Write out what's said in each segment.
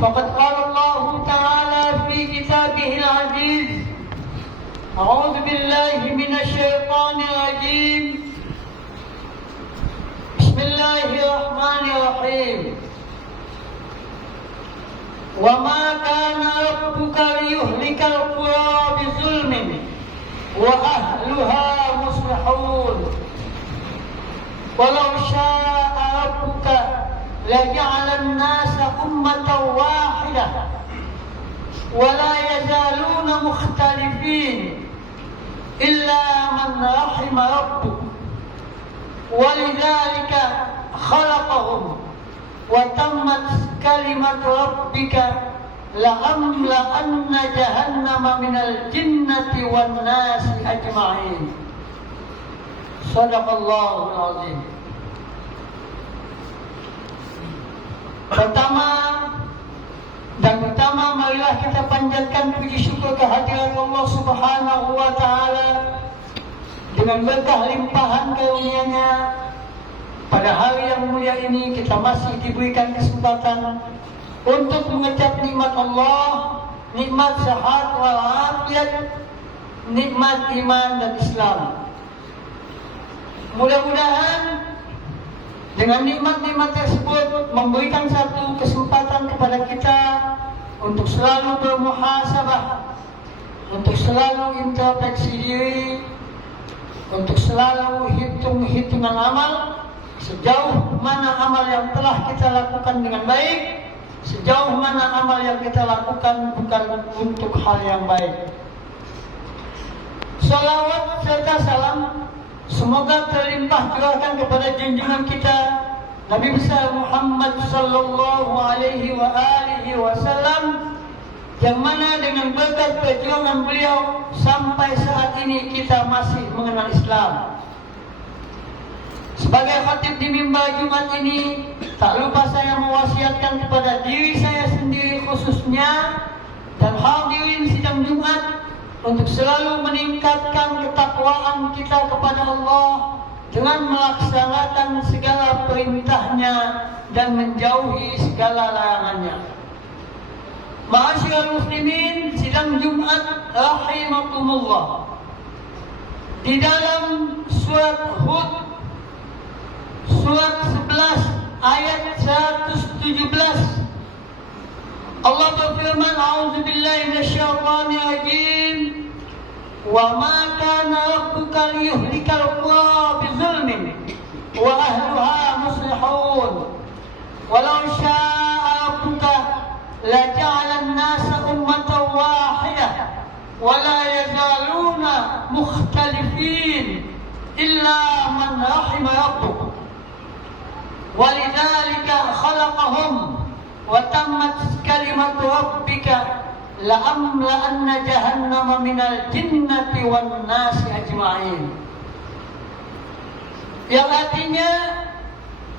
فقد قال الله تعالى في كتابه العزيز: أعوذ بالله من الشيطان الرجيم. بسم الله الرحمن الرحيم. وما كان ربك ليهلك القرى بظلم وأهلها مصلحون ولو شاء ربك لجعل الناس أمة واحدة ولا يزالون مختلفين إلا من رحم ربك ولذلك خلقهم وتمت كلمة ربك لأملأن جهنم من الجنة والناس أجمعين. صدق الله العظيم. Pertama dan utama, marilah kita panjatkan puji syukur kehadirat Allah Subhanahu wa Ta'ala dengan berkah limpahan karunia-Nya. Pada hari yang mulia ini kita masih diberikan kesempatan untuk mengecap nikmat Allah, nikmat sehat walafiat, nikmat iman dan Islam. Mudah-mudahan dengan nikmat-nikmat tersebut memberikan satu kesempatan kepada kita untuk selalu bermuhasabah, untuk selalu introspeksi diri, untuk selalu hitung-hitungan amal, sejauh mana amal yang telah kita lakukan dengan baik, sejauh mana amal yang kita lakukan bukan untuk hal yang baik. Salawat serta salam semoga terlimpah curahkan kepada junjungan kita Nabi besar Muhammad sallallahu alaihi wasallam, yang mana dengan berkat perjuangan beliau sampai saat ini kita masih mengenal Islam. Sebagai khatib di mimbar Jumat ini, tak lupa saya mewasiatkan kepada diri saya sendiri khususnya dan hadirin sidang Jumat untuk selalu meningkatkan ketakwaan kita kepada Allah dengan melaksanakan segala perintahnya dan menjauhi segala larangannya. Ma'asyiral muslimin sidang Jumat rahimakumullah. Di dalam surat Hud surat 11 ayat 117 Allah berfirman, A'udzubillahi minasyaitonir rajim. Wa ma kana rabbuka liyuhlikal qura bizulmin wa ahluha muslihun walau syaa'a rabbuka laja'ala an-nasa ummatan wahidah wa la yazaluna mukhtalifin illa man rahima rabbuk walidzalika khalaqahum wa tammat kalimatu rabbika la'amla'anna jahannama minal jinnati wan nasi ajma'in. Yang artinya,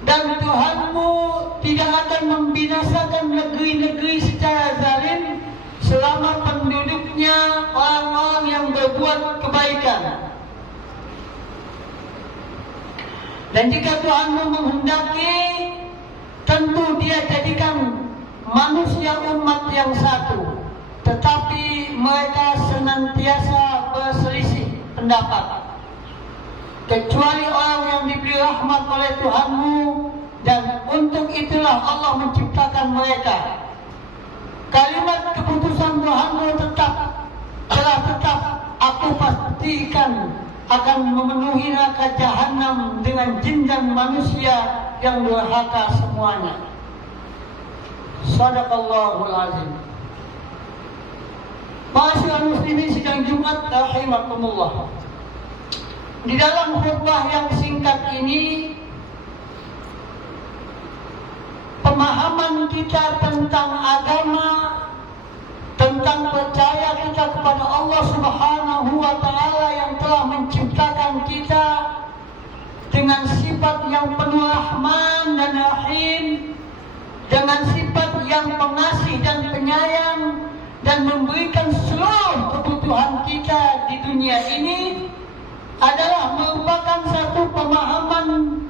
dan Tuhanmu tidak akan membinasakan negeri-negeri secara zalim selama penduduknya orang-orang yang berbuat kebaikan. Dan jika Tuhanmu menghendaki, tentu Dia jadikan manusia umat yang satu, tetapi mereka senantiasa berselisih pendapat. Kecuali orang yang diberi rahmat oleh Tuhanmu, dan untuk itulah Allah menciptakan mereka. Kalimat keputusan Tuhanmu telah tetap, aku pastikan akan memenuhi neraka jahanam dengan jin dan manusia yang durhaka semuanya. Shadaqallahul azim. Ma'asyiral muslimin sidang Jumat rahimakumullah. Di dalam khutbah yang singkat ini, pemahaman kita tentang agama, tentang percaya kita kepada Allah Subhanahu wa Ta'ala yang telah menciptakan kita dengan sifat yang penuh rahman dan rahim, dengan sifat yang pengasih dan penyayang, dan memberikan seluruh kebutuhan kita di dunia ini, adalah merupakan satu pemahaman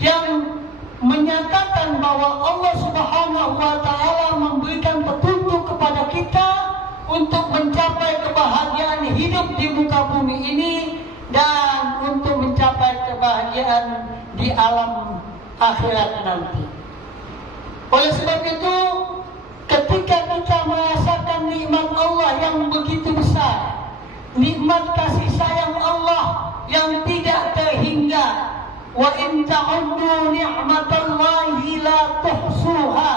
yang menyatakan menyatakan bahwa Allah Subhanahu wa Ta'ala memberikan petunjuk kepada kita untuk mencapai kebahagiaan hidup di muka bumi ini dan untuk mencapai kebahagiaan di alam akhirat nanti. Oleh sebab itu, ketika kita merasakan nikmat Allah yang begitu besar, nikmat kasih sayang Allah yang tidak terhingga, wa in ta'uddu ni'matallahi la tuhsuha,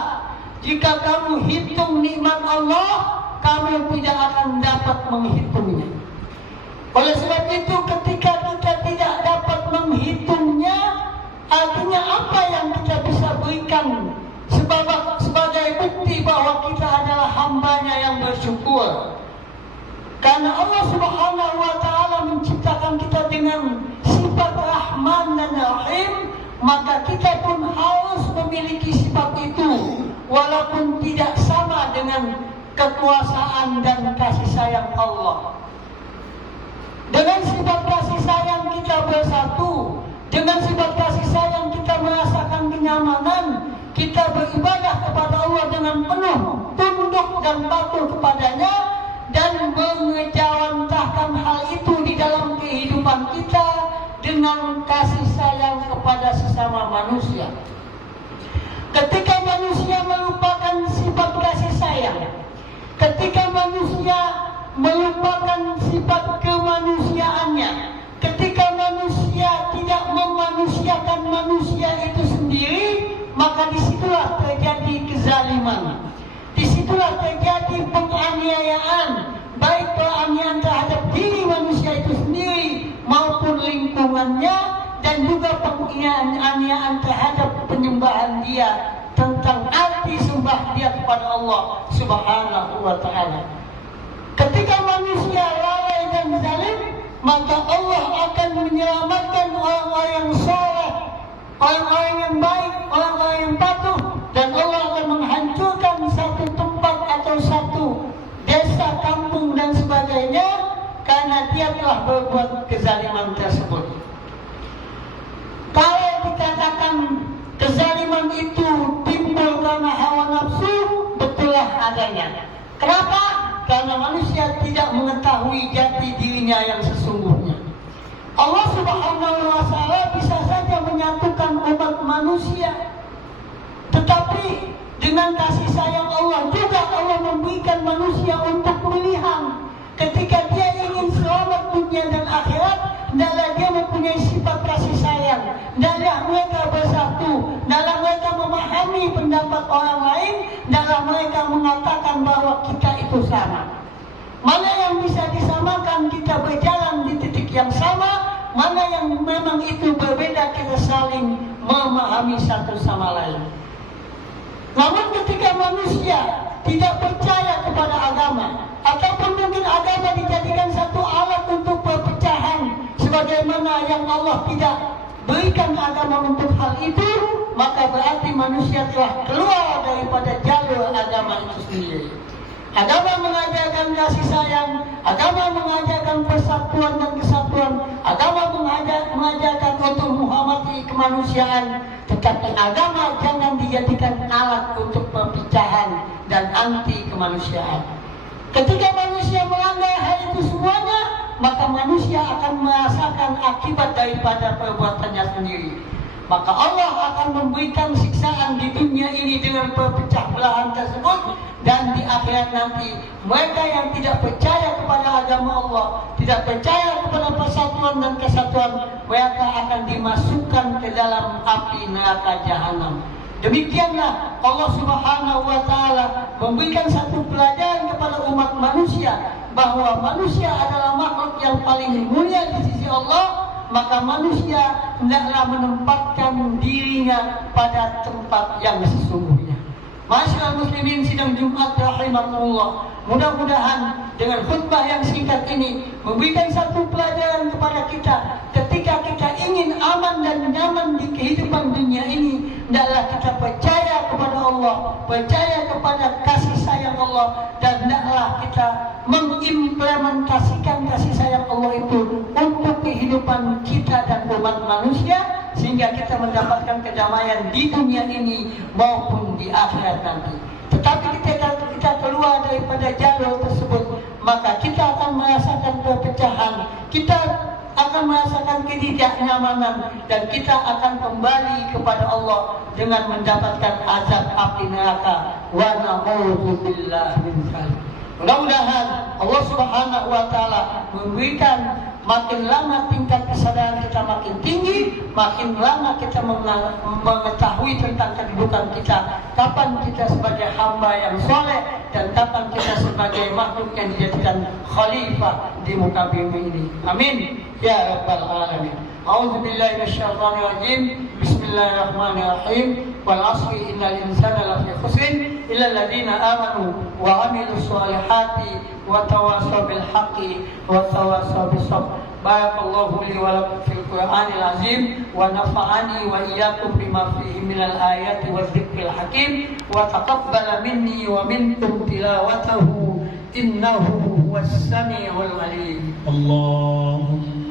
jika kamu hitung nikmat Allah, kamu tidak akan dapat menghitungnya. Oleh sebab itu, ketika kita tidak dapat menghitungnya, artinya apa yang kita bisa berikan sebagai bukti bahwa kita adalah hambanya yang bersyukur. Karena Allah Subhanahu wa Ta'ala menciptakan kita dengan sifat Rahman dan Rahim, maka kita pun harus memiliki sifat itu, walaupun tidak sama dengan kekuasaan dan kasih sayang Allah. Dengan sifat kasih sayang kita bersatu, dengan sifat kasih sayang kita merasakan kenyamanan, kita beribadah kepada Allah dengan penuh tunduk dan patuh kepadanya, dan mengejawantahkan hal itu di dalam kehidupan kita dengan kasih sayang kepada sesama manusia. Ketika manusia melupakan sifat kasih sayang, ketika manusia melupakan sifat kemanusiaannya, ketika manusia tidak memanusiakan manusia itu sendiri, maka disitulah terjadi kezaliman, disitulah terjadi penganiayaan, baik penganiayaan terhadap diri manusia itu sendiri maupun lingkungannya, dan juga penganiayaan terhadap penyembahan dia, tentang arti sembah dia kepada Allah Subhanahu wa Ta'ala. Ketika manusia lalai dan zalim, maka Allah akan menyelamatkan orang-orang yang saleh, orang-orang yang baik, orang-orang yang patuh, dan Allah akan menghancurkan satu tempat atau satu desa, kampung dan sebagainya, karena dia telah berbuat kezaliman tersebut. Kalau dikatakan kezaliman itu timbul karena hawa nafsu, betullah adanya. Kenapa? Karena manusia tidak mengetahui jati dirinya yang sesungguhnya. Allah Subhanahu wa Ta'ala bisa saja menyatukan umat manusia, tetapi dengan kasih sayang Allah juga Allah memberikan manusia untuk pilihan. Ketika dia ingin selamat dunia dan akhirat, hendaklah dia mempunyai sifat kasih sayang, hendaklah mereka bersatu, hendaklah mereka memahami pendapat orang lain, hendaklah mereka mengatakan bahwa kita itu sama. Mana yang bisa disamakan, kita berjalan di titik yang sama. Mana yang memang itu berbeda, kita saling memahami satu sama lain. Namun ketika manusia tidak percaya kepada agama, ataupun mungkin agama dijadikan satu alat untuk perpecahan, sebagaimana yang Allah tidak berikan agama untuk hal itu, maka berarti manusia telah keluar daripada jalur agama itu sendiri. Agama mengajarkan kasih sayang, agama mengajarkan persatuan dan kesatuan, agama mengajarkan untuk menghormati kemanusiaan, tetapi agama jangan dijadikan alat untuk perpecahan dan anti kemanusiaan. Ketika manusia melanggar hal itu semuanya, maka manusia akan merasakan akibat daripada perbuatannya sendiri. Maka Allah akan memberikan siksaan di dunia ini dengan perpecah belahan tersebut, dan di akhirat nanti mereka yang tidak percaya kepada agama Allah, tidak percaya kepada persatuan dan kesatuan, mereka akan dimasukkan ke dalam api neraka jahanam. Demikianlah Allah Subhanahu wa Ta'ala memberikan satu pelajaran kepada umat manusia, bahwa manusia adalah makhluk yang paling mulia di sisi Allah. Maka manusia hendaklah menempatkan dirinya pada tempat yang sesungguhnya. Masyaallah muslimin sidang Jumat rahimakumullah, mudah-mudahan dengan khutbah yang singkat ini memberikan satu pelajaran kepada kita. Ketika kita ingin aman dan nyaman di kehidupan dunia ini, hendaklah kita percaya kepada Allah, percaya kepada kasih sayang Allah, dan hendaklah kita mengimplementasikan kasih sayang Allah itu untuk kehidupan kita dan umat manusia, sehingga kita mendapatkan kedamaian di dunia ini maupun di akhirat nanti. Tetapi kita keluar daripada jalur tersebut, maka kita akan merasakan perpecahan, kita akan merasakan ketidaknyamanan, dan kita akan kembali kepada Allah dengan mendapatkan azab api neraka. Wa na'udzubillah min dzalik. Mudah-mudahan Allah Subhanahu wa taala memberikan makin lama tingkat kesadaran kita makin tinggi, makin lama kita mengetahui tentang kedudukan kita, kapan kita sebagai hamba yang soleh dan kapan kita sebagai makhluk yang dijadikan khalifah di muka bumi ini. Amin ya rabbal alamin. A'udzubillahi minasyaitonir rajim. Bismillahirrahmanirrahim. Wal 'asri innal insana lafi khusrin illa alladziina aamanu wa 'amilus shalihati wa tawassaw bil haqqi wa tawassaw bis sabr. Barakallahu li wa lakum fil Qur'anil azim wa nafa'ani wa iyyakum bima fihi minal ayati wadh-dhikril hakim wa taqabbala minni wa minkum tilawatahu innahu huwas samiul alim. Allahumma